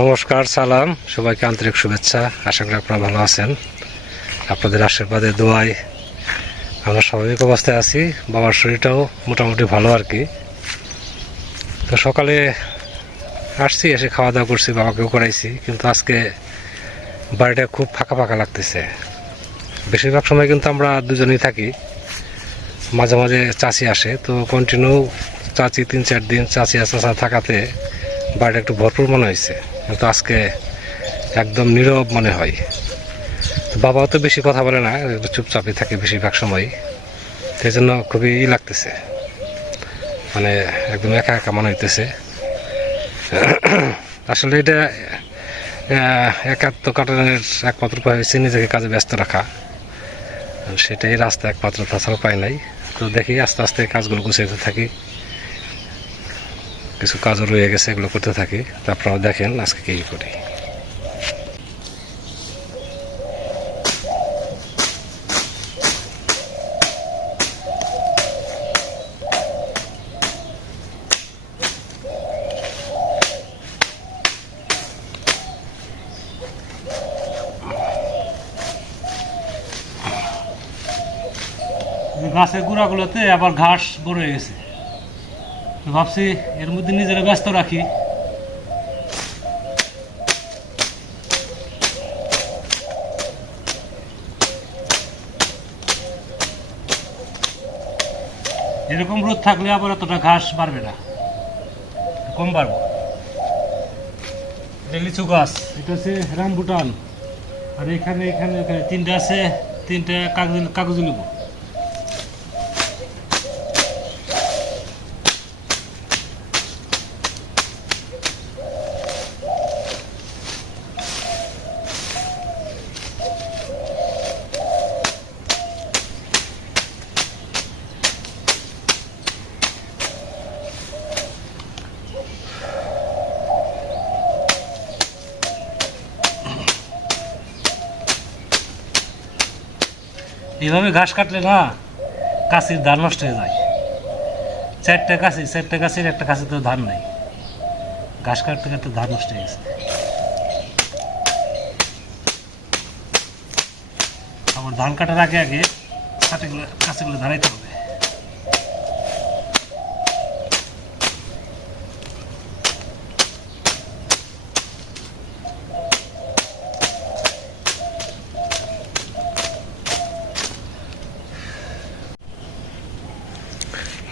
নমস্কার, সালাম। সবাইকে আন্তরিক শুভেচ্ছা। আশা করি আপনারা ভালো আছেন। আপনাদের আশীর্বাদে, দোয়ায় আমরা স্বাভাবিক অবস্থায় আছি। বাবার শরীরটাও মোটামুটি ভালো আর কি। তো সকালে আসছি, এসে খাওয়া দাওয়া করছি, বাবাকেও করাইছি। কিন্তু আজকে বাড়িটা খুব ফাঁকা ফাঁকা লাগতেছে। বেশিরভাগ সময় কিন্তু আমরা দুজনেই থাকি। মাঝে মাঝে চাচি আসে। তো কন্টিনিউ চাচি তিন চার দিন চাচি চাচা থাকাতে বাড়িটা একটু ভরপুর মনে হয়েছে। কিন্তু আজকে একদম নীরব মনে হয়। তো বাবাও তো বেশি কথা বলে না চুপচাপই থাকে বেশিরভাগ সময় সেই জন্য খুবই ই লাগতেছে। মানে একদম একা একা মনে হইতেছে। আসলে এটা একাত্ম কাটানোর একমাত্র উপায় হয়েছে নিজেকে কাজে ব্যস্ত রাখা। সেটাই রাস্তা একমাত্র তাছাড়া উপায় নাই। তো দেখি আস্তে আস্তে কাজগুলো গুছাইতে থাকি। কিছু কাজও রয়ে গেছে, এগুলো করতে থাকি। তো আপনারা দেখেন আজকে কী করি। গাছের গুঁড়াগুলোতে আবার ঘাস বড় হয়ে গেছে। ভাবছি এর মধ্যে নিজেরা ব্যস্ত রাখি। এরকম রোদ থাকলে আবার এতটা ঘাস বাড়বে না। কম বাড়বো। লিচু গাছ, এটা হচ্ছে রামবুটান। আর এখানে এখানে এখানে তিনটা আছে, তিনটা কাগজ কাগজ লেবু এইভাবে ঘাস কাটলে না কাশির ধান নষ্ট হয়ে যায়। চারটা কাশি, চারটা কাশির একটা কাশি তো ধান নেই। ঘাস কাটতে কাটতে ধান নষ্ট হয়ে গেছে। আবার ধান কাটার আগে আগে কাটিগুলো কাশিগুলো ধারাইতে হবে।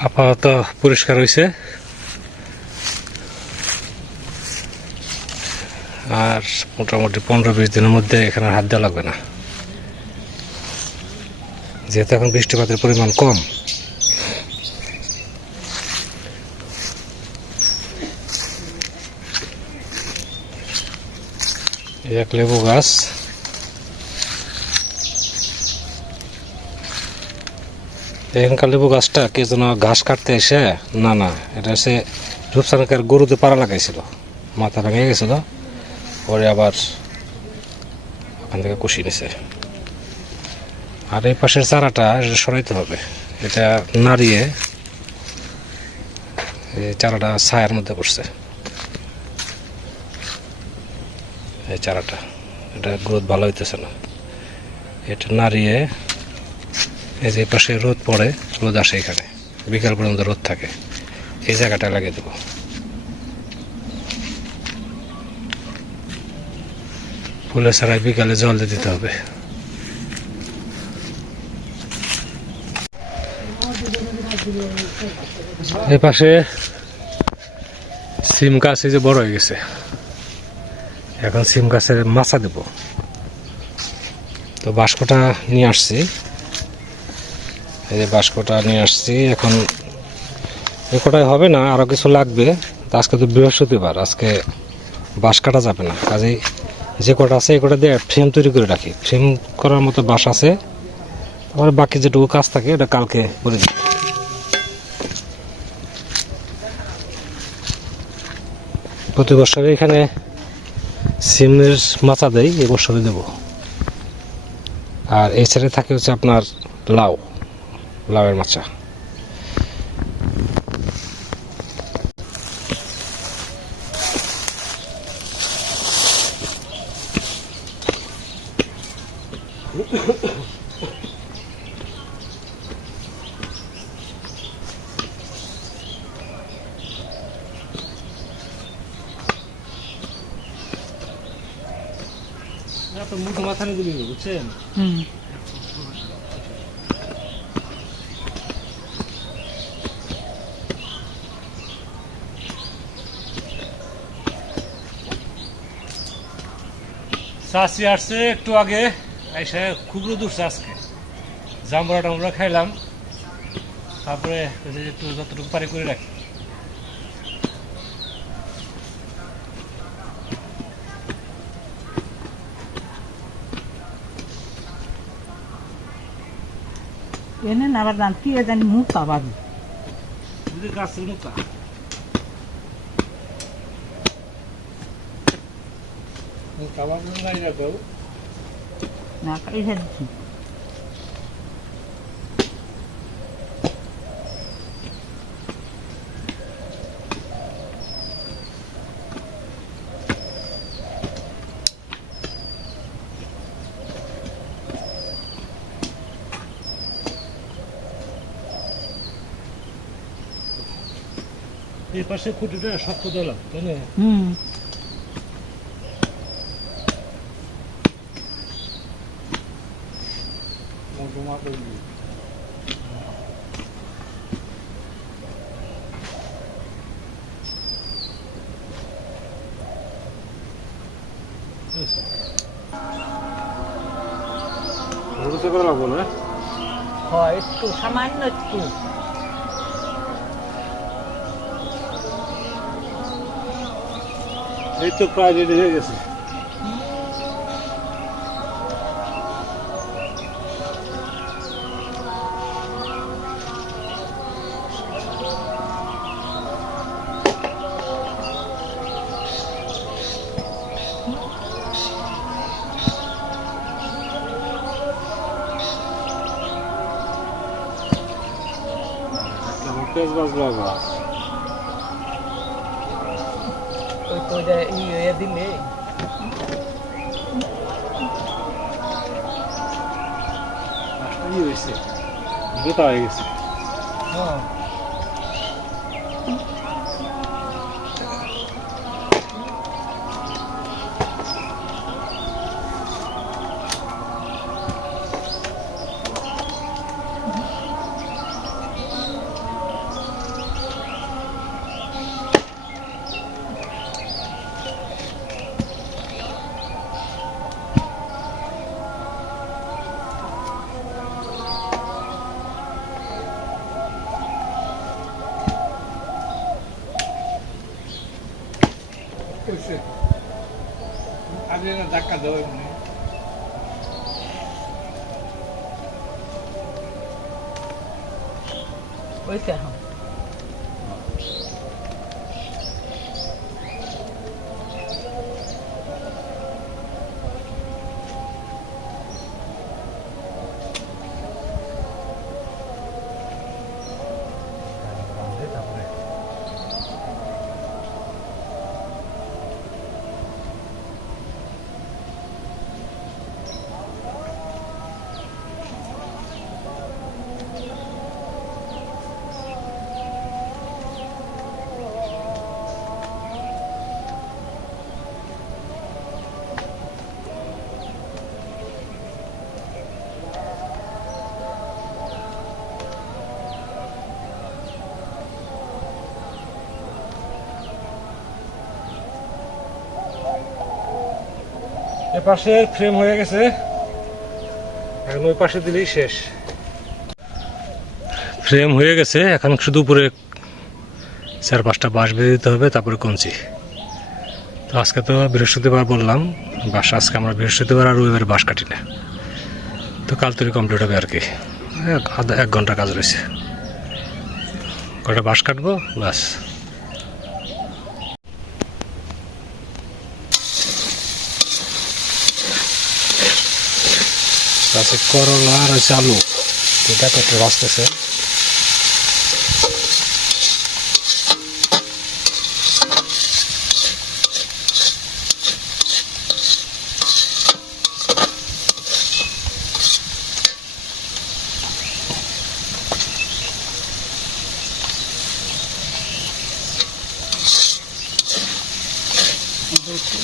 আপাতত পরিষ্কার হয়েছে আর মোটামুটি পনেরো বিশ দিনের মধ্যে এখানে হাত দেওয়া লাগবে না। যেহেতু এখন বৃষ্টিপাতের পরিমাণ কম। এক লেবু গাছ। এখানকার লেবু গাছটা কে যেন ঘাস কাটতে এসে, না না, এটা হচ্ছে রূপসানকার গরুতে পাড়া লাগাইছিল, মাথা ভেঙে গেছিল, পরে আবার ওখান থেকে কষি নিছে। আর এই পাশের চারাটা সরাইতে হবে, এটা নাড়িয়ে এই চারাটা ছায়ার মধ্যে পড়ছে এই চারাটা, এটা গ্রোথ ভালো হইতেছে না। এটা নাড়িয়ে এই যে পাশে রোদ পড়ে, রোদ আসে এখানে। বিকাল পর্যন্ত রোদ থাকে। এই জায়গাটা লাগিয়ে দেবো। ফুলের ছাড়াই বিকালে জল দিতে হবে। এই পাশে সিম গাছ এই যে বড় হয়ে গেছে। এখন সিম গাছের মাছা দেব। তো বাস্কটা নিয়ে আসছি। এই যে বাস্কটা নিয়ে আসছি। এখন এ হবে না আরও কিছু লাগবে। তো আজকে তো বৃহস্পতিবার, আজকে বাঁশ কাটা যাবে না। কাজেই যে কটা আছে, এই কটা দিয়ে ফ্রেম তৈরি করে রাখি। ফ্রেম করার মতো বাঁশ আছে। তারপরে বাকি যেটুকু কাজ থাকে এটা কালকে করে দিই। প্রতি বছরে এখানে সিমের মাচা দেয় এবছরে দেব। আর সাইডে থাকে হচ্ছে আপনার লাউ। লাভের মাছা মুখ মাথানে দিবি বুঝছেন? হুম। চাষি আসছে একটু আগে এসে খুব রোদ উঠছে আজকে। জাম্বরা টাম্বরা খাইলাম। তারপরে একটু যতটুকু পারি করে রাখি। এনে না আবার দাম কি জানি মুখ পাবাবি গাছের মুখা কাবাব নাই রাখো না খাইছে দিচ্ছি এই পাশে খুঁটিটা শক্ত দিলাম হুম। করা লাগবো না? হয় একটু সামান্য একটু। এই তো প্রায় রেডি হয়ে গেছে। কেমন পেঁয়াজ বাজলো আবার ওই তো যে ইয়ে দিলে মাছটা ই হয়েছে গোটা হয়ে গেছে হ্যাঁ আগে না ধাক্কা দেওয়া ওইটা হ্যাঁ এ পাশে ফ্রেম হয়ে গেছে। এখন ওই পাশে দিলেই শেষ। ফ্রেম হয়ে গেছে, এখন শুধু উপরে চার পাঁচটা বাঁশ বেঁধে দিতে হবে, তারপরে কঞ্চি। তো আজকে তো বৃহস্পতিবার বললাম, বাস আজকে আমরা বৃহস্পতিবার আর রবিবার বাঁশ কাটি না। তো কাল তৈরি কমপ্লিট হবে আর কি। আধা এক ঘণ্টা কাজ রয়েছে। কটা বাঁশ কাটবো? বাস। Asta se corolară zalu. Deci pe asta se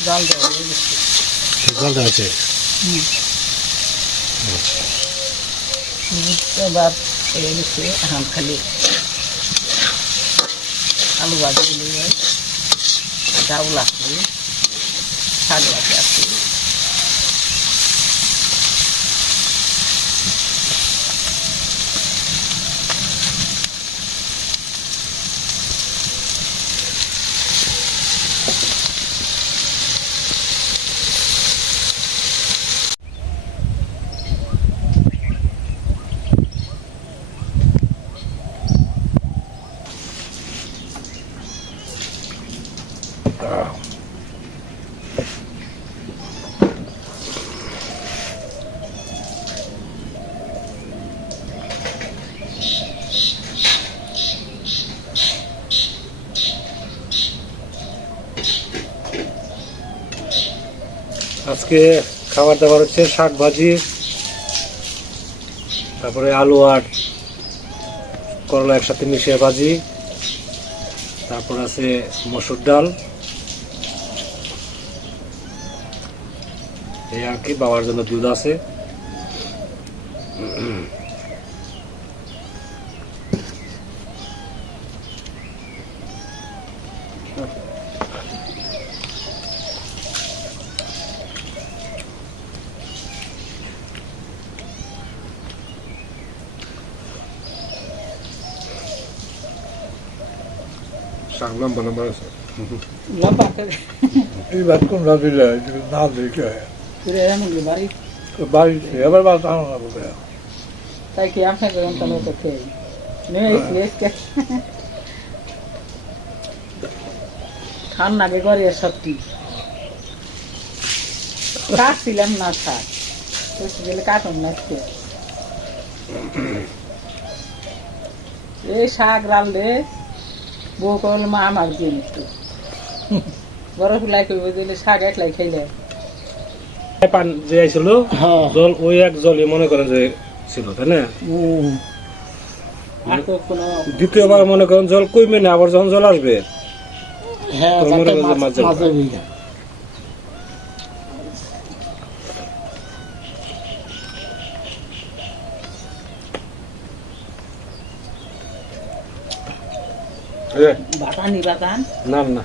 Dal de oțel. Dal de oțel. Mm. হয়েছে এবার হয়ে গেছে এখন খালি আলু ভাজি নিয়ে ডাউল আছে শাক ভাজি আছে আজকে খাবার দাবার হচ্ছে শাক ভাজি তারপরে আলু আর করলা একসাথে মিশিয়ে ভাজি, তারপর আছে মসুর ডাল। এই আর কি, বাবার জন্য দুধ আছে শাক লম্বা লম্বা আছে লম্বা করে এই ভাত কোন রাজিলে না দেখে করে এমনি বাড়ি বাড়িতে এবার ভাত আনো না বলে তাই কি আপনাকে অন্তত তো খেয়ে নেমে এসে খান নাগে ঘরে সত্যি কাটছিলাম না শাক বসে গেলে কাটুন না। এই শাক রাঁধলে বউ কল মা আমার দিন একটু বড় ফুলাই করব দিলে শাক একলাই খাইলে। পান যে আইছিল হ্যাঁ। জল ওই এক জলই মনে করেন যে ছিল তাই না? দ্বিতীয়বার মনে করেন জল কইবে না আবার যখন জল আসবে হ্যাঁ হয় না না।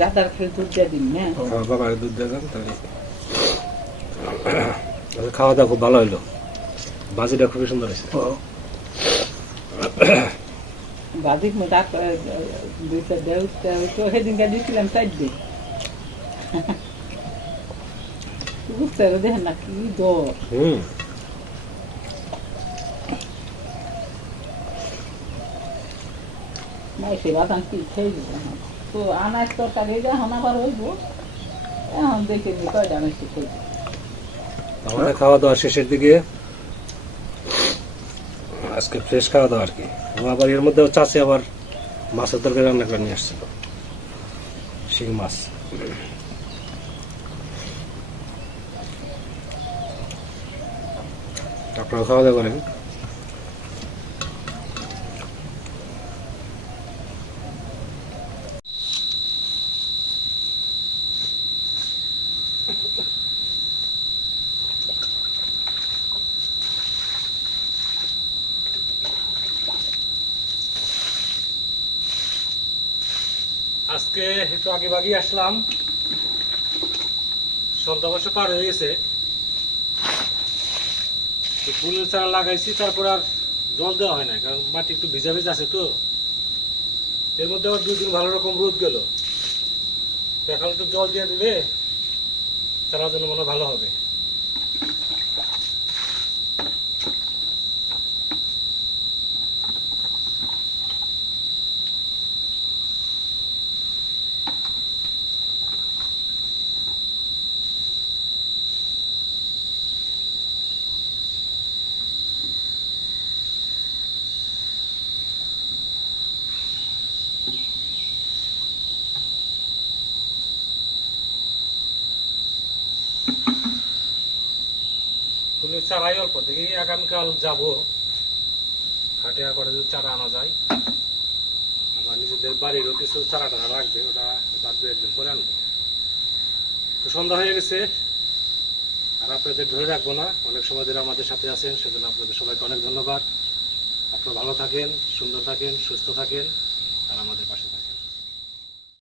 দাদার দুধ দিয়ে দিন হ্যাঁ? বাবার দুধ দেবেন তাহলে। খাওয়া দাওয়া খুব ভালো হইল। বাজিটা খুবই সুন্দর হয়েছে। বাদিক ডাক দুইটা দেউ তো সেদিনকে দিয়েছিলাম চার দিন। বুঝতে দেখেন না কি দর। হুম। মাইসে বাদাম কি খেয়ে দিল তো আনাজ তরকারি এখন আবার হইব। এখন দেখে নি, কয়টা মাইসে খেয়ে দিল আমাদের খাওয়া দাওয়া শেষের দিকে। আজকে ফ্রেশ খাওয়া দাওয়া আর কি। আবার এর মধ্যে চাষে আবার মাছের তরকারি রান্না করে নিয়ে আসছিল। শিং মাছ। আপনারা খাওয়া দাওয়া করেন? আজকে একটু আগে বাগি আসলাম। সন্ধ্যা পার হয়ে গেছে। ফুলের চারা লাগাইছি, তারপর আর জল দেওয়া হয় না কারণ মাটি একটু ভিজা ভিজা আছে তো। এর মধ্যে আবার দুই দিন ভালো রকম রোদ গেল। এখন একটু জল দিয়ে দিলে চারা জন্য মনে ভালো হবে। ফুলের চারাই অল্প দেখি আগামীকাল যাব। হাটিয়া করে যদি চারা আনা যায়। আবার নিজেদের বাড়িরও কিছু চারা টারা লাগবে, ওটা তার দু একদিন পরে আনব। তো সন্ধ্যা হয়ে গেছে, আর আপনাদের ধরে রাখব না, অনেক সময় ধরে আমাদের সাথে আছেন, সেজন্য আপনাদের সবাইকে অনেক ধন্যবাদ। আপনারা ভালো থাকেন, সুন্দর থাকেন, সুস্থ থাকেন, আর আমাদের